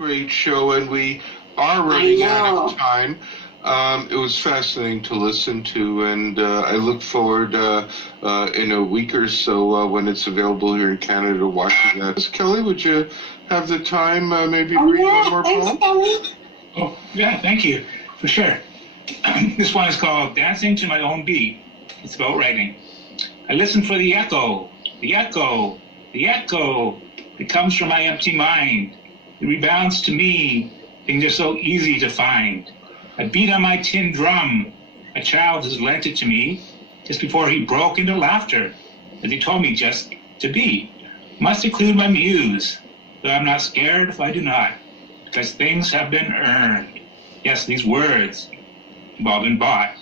great show, and we are running out of time. It was fascinating to listen to, and I look forward in a week or so when it's available here in Canada watching that. Kelly, would you have the time maybe read one more poem? Kelly. Oh, yeah, thank you, for sure. This one is called Dancing to My Own Beat. It's about writing. I listen for the echo, the echo, the echo. It comes from my empty mind. It rebounds to me. Things are so easy to find. I beat on my tin drum. A child has lent it to me just before he broke into laughter, as he told me just to be. Must include my muse, though I'm not scared if I do not, because things have been earned. Yes, these words have all been bought.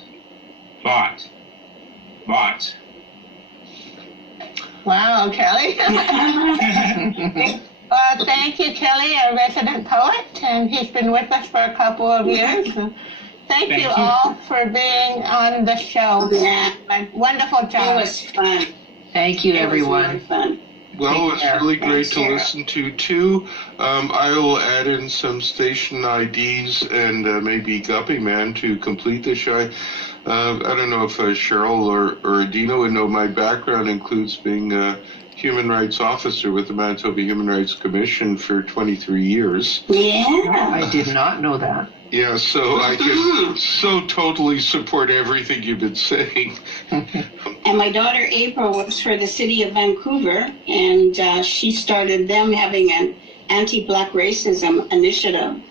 Bought. Bought. Wow, Kelly. Thank you, Kelly, our resident poet, and he's been with us for a couple of years. Thank you all for being on the show. Yeah. Wonderful job. It was fun. Thank you, everyone. It was really fun. Well, it was really great to listen to, too. I will add in some station IDs and maybe Guppyman to complete the show. I don't know if Cheryl or Adina would know my background includes being a human rights officer with the Manitoba Human Rights Commission for 23 years. Yeah. I did not know that. Yeah, so I can so totally support everything you've been saying. And my daughter April works for the city of Vancouver, and she started them having an anti-black racism initiative.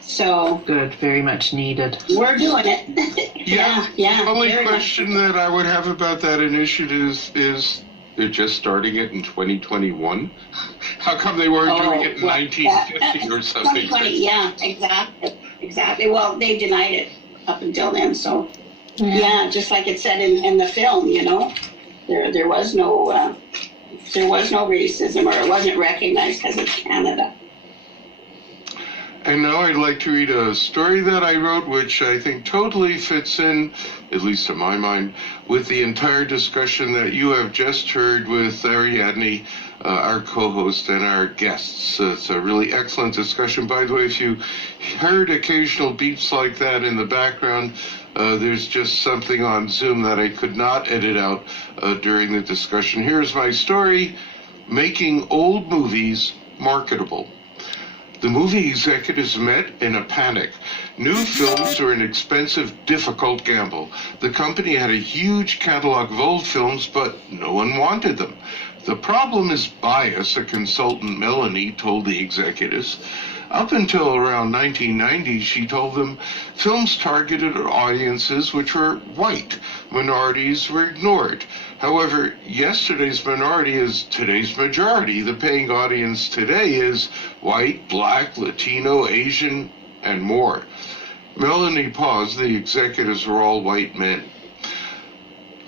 So Good, very much needed. we're doing it. yeah. The only very much. question that I would have about that initiative is they're just starting it in 2021? How come they weren't doing it in 1950 or something? 2020, yeah, exactly. Well, they denied it up until then, so yeah, just like it said in the film, you know, there was no racism, or it wasn't recognized because it's Canada. And now I'd like to read a story that I wrote, which I think totally fits in, at least to my mind, with the entire discussion that you have just heard with Ariadne, our co-host, and our guests. It's a really excellent discussion. By the way, if you heard occasional beeps like that in the background, there's just something on Zoom that I could not edit out during the discussion. Here's my story, Making Old Movies Marketable. The movie executives met in a panic. New films were an expensive, difficult gamble. The company had a huge catalog of old films, but no one wanted them. The problem is bias, a consultant, Melanie, told the executives. Up until around 1990, she told them, films targeted audiences which were white. Minorities were ignored. However, yesterday's minority is today's majority. The paying audience today is white, black, Latino, Asian, and more. Melanie paused. The executives were all white men.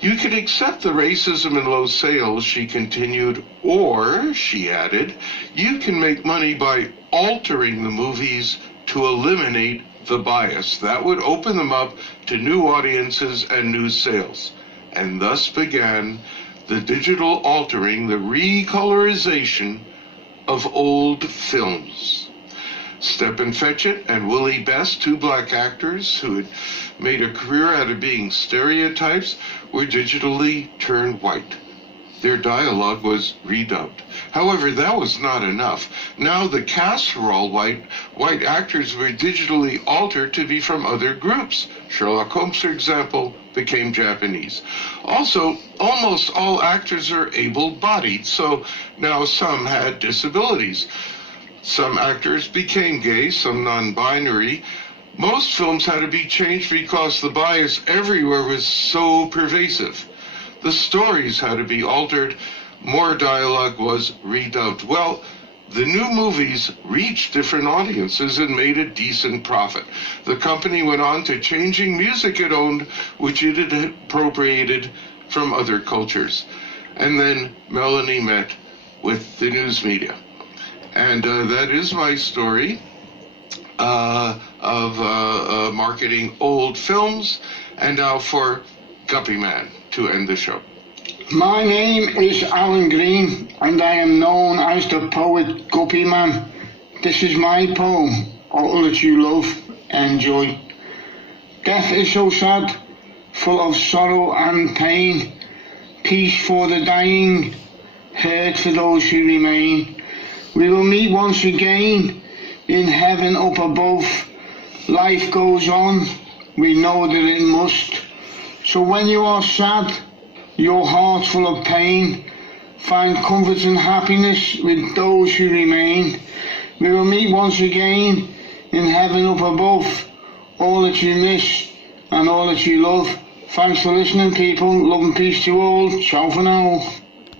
You can accept the racism and low sales, she continued, or, she added, you can make money by altering the movies to eliminate the bias. That would open them up to new audiences and new sales. And thus began the digital altering, the recolorization of old films. Stephen Fetchit and Willie Best, two black actors who had made a career out of being stereotypes, were digitally turned white. Their dialogue was redubbed. However, that was not enough. Now the cast were all white. White actors were digitally altered to be from other groups. Sherlock Holmes, for example, became Japanese. Also, almost all actors are able-bodied, so now some had disabilities. Some actors became gay, some non-binary. Most films had to be changed because the bias everywhere was so pervasive. The stories had to be altered. More dialogue was redubbed. Well, the new movies reached different audiences and made a decent profit. The company went on to changing music it owned, which it had appropriated from other cultures. And then Melanie met with the news media. And that is my story of marketing old films. And now for Guppyman to end the show. My name is Alan Green, and I am known as the poet Guppyman. This is my poem. All that you love, enjoy. Death is so sad, full of sorrow and pain. Peace for the dying, hurt for those who remain. We will meet once again in heaven up above. Life goes on, we know that it must. So when you are sad, your heart full of pain, find comfort and happiness with those who remain. We will meet once again in heaven up above. All that you miss and all that you love. Thanks for listening, people. Love and peace to all. Ciao for now.